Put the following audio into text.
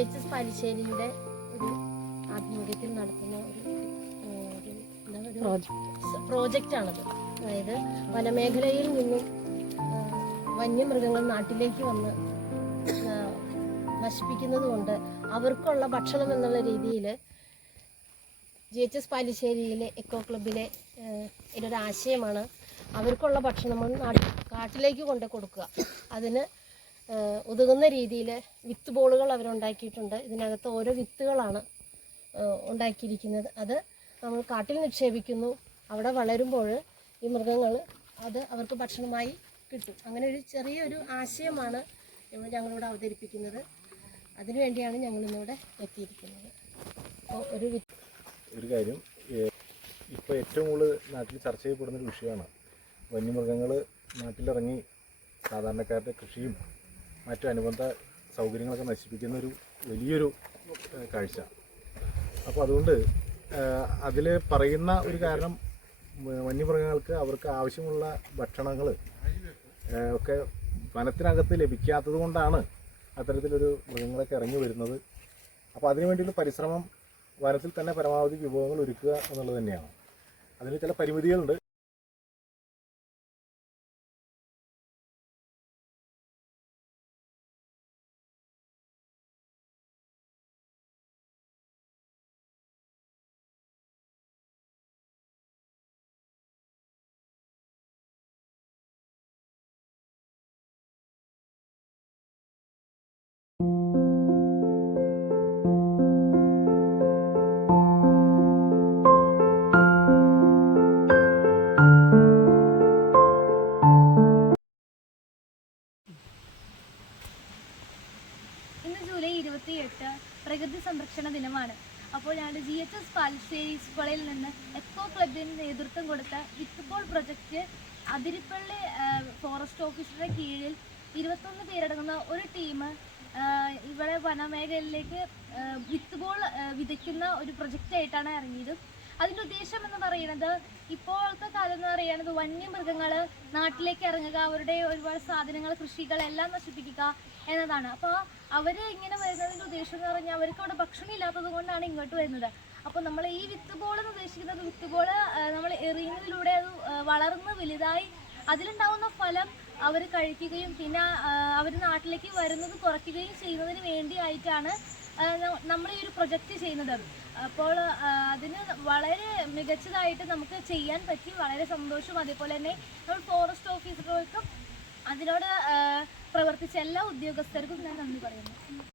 GHS പാലിശ്ശേരിയുടെ ഒരു ആഭിമുഖ്യത്തിൽ നടത്തുന്ന ഒരു പ്രോജക്റ്റാണത്. അതായത് വനമേഖലയിൽ നിന്നും വന്യമൃഗങ്ങൾ നാട്ടിലേക്ക് വന്ന് നശിപ്പിക്കുന്നത് കൊണ്ട് അവർക്കുള്ള ഭക്ഷണം എന്നുള്ള രീതിയിൽ GHS പാലിശ്ശേരിയിലെ എക്കോ ക്ലബിലെ ഒരു ആശയമാണ് അവർക്കുള്ള ഭക്ഷണം കാട്ടിലേക്ക് കൊണ്ട് കൊടുക്കുക. അതിന് ഉതകുന്ന രീതിയിൽ വിത്ത് ബോളുകൾ അവരുണ്ടാക്കിയിട്ടുണ്ട്. ഇതിനകത്ത് ഓരോ വിത്തുകളാണ് ഉണ്ടാക്കിയിരിക്കുന്നത്. അത് നമ്മൾ കാട്ടിൽ നിക്ഷേപിക്കുന്നു. അവിടെ വളരുമ്പോൾ ഈ മൃഗങ്ങൾ അത് അവർക്ക് ഭക്ഷണമായി കിട്ടും. അങ്ങനെ ഒരു ചെറിയൊരു ആശയമാണ് ഞങ്ങളിവിടെ അവതരിപ്പിക്കുന്നത്. അതിനുവേണ്ടിയാണ് ഞങ്ങളിന്നിവിടെ എത്തിയിരിക്കുന്നത്. അപ്പോൾ ഒരു കാര്യം ഇപ്പോൾ ഏറ്റവും കൂടുതൽ നാട്ടിൽ ചർച്ച ചെയ്യപ്പെടുന്നൊരു വിഷയമാണ് വന്യമൃഗങ്ങൾ നാട്ടിലിറങ്ങി സാധാരണക്കാരുടെ കൃഷിയും മറ്റു അനുബന്ധ സൗകര്യങ്ങളൊക്കെ നശിപ്പിക്കുന്ന ഒരു വലിയൊരു കാഴ്ച. അപ്പോൾ അതുകൊണ്ട് അതിൽ പറയുന്ന ഒരു കാരണം വന്യമൃഗങ്ങൾക്ക് അവർക്ക് ആവശ്യമുള്ള ഭക്ഷണങ്ങൾ ഒക്കെ വനത്തിനകത്ത് ലഭിക്കാത്തത് കൊണ്ടാണ് അത്തരത്തിലൊരു മൃഗങ്ങളൊക്കെ ഇറങ്ങി വരുന്നത്. അപ്പോൾ അതിനു വേണ്ടിയുള്ള പരിശ്രമം വനത്തിൽ തന്നെ പരമാവധി വിഭവങ്ങൾ ഒരുക്കുക എന്നുള്ളത് തന്നെയാണ്. അതിന് ചില പരിമിതികളുണ്ട്. ഇന്ന് ജൂലൈ 28 പ്രകൃതി സംരക്ഷണ ദിനമാണ്. അപ്പോൾ ഞങ്ങളുടെ GHS പാലിശ്ശേരി സ്കൂളിൽ നിന്ന് എക്കോ ക്ലബിന് നേതൃത്വം കൊടുത്ത വിത്ത് ബോൾ പ്രൊജക്റ്റ് അതിരിപ്പള്ളി ഫോറസ്റ്റ് ഓഫീസറുടെ കീഴിൽ 21 പേരടങ്ങുന്ന ഒരു ടീം ഇവിടെ വനമേഖലയിലേക്ക് വിത്ത് ബോൾ വിതയ്ക്കുന്ന ഒരു പ്രൊജക്റ്റായിട്ടാണ് ഇറങ്ങിയത്. അതിൻ്റെ ഉദ്ദേശം എന്ന് പറയുന്നത് ഇപ്പോഴത്തെ കാലം എന്ന് പറയുന്നത് വന്യമൃഗങ്ങൾ നാട്ടിലേക്ക് ഇറങ്ങുക, അവരുടെ ഒരുപാട് സാധനങ്ങൾ കൃഷികളെല്ലാം നശിപ്പിക്കുക എന്നതാണ്. അപ്പോൾ അവർ ഇങ്ങനെ വരുന്നതിൻ്റെ ഉദ്ദേശം എന്ന് പറഞ്ഞാൽ അവർക്ക് അവിടെ ഭക്ഷണം ഇല്ലാത്തത് കൊണ്ടാണ് ഇങ്ങോട്ട് വരുന്നത്. അപ്പോൾ നമ്മൾ ഈ വിത്ത് ബോൾ എന്ന് ഉദ്ദേശിക്കുന്നത് വിത്ത് ബോൾ നമ്മൾ എറിയുന്നതിലൂടെ അത് വളർന്ന് വലുതായി അതിലുണ്ടാവുന്ന ഫലം അവർ കഴിക്കുകയും പിന്നെ അവർ നാട്ടിലേക്ക് വരുന്നത് കുറയ്ക്കുകയും ചെയ്യുന്നതിന് വേണ്ടിയായിട്ടാണ് നമ്മൾ ഈ ഒരു പ്രൊജക്റ്റ് ചെയ്യുന്നത്. അപ്പോൾ അതിന് വളരെ മികച്ചതായിട്ട് നമുക്ക് ചെയ്യാൻ പറ്റി, വളരെ സന്തോഷം. അതേപോലെ തന്നെ നമ്മൾ ഫോറസ്റ്റ് ഓഫീസർക്കും അതിനോട് പ്രവർത്തിച്ച എല്ലാ ഉദ്യോഗസ്ഥർക്കും ഞാൻ നന്ദി പറയുന്നു.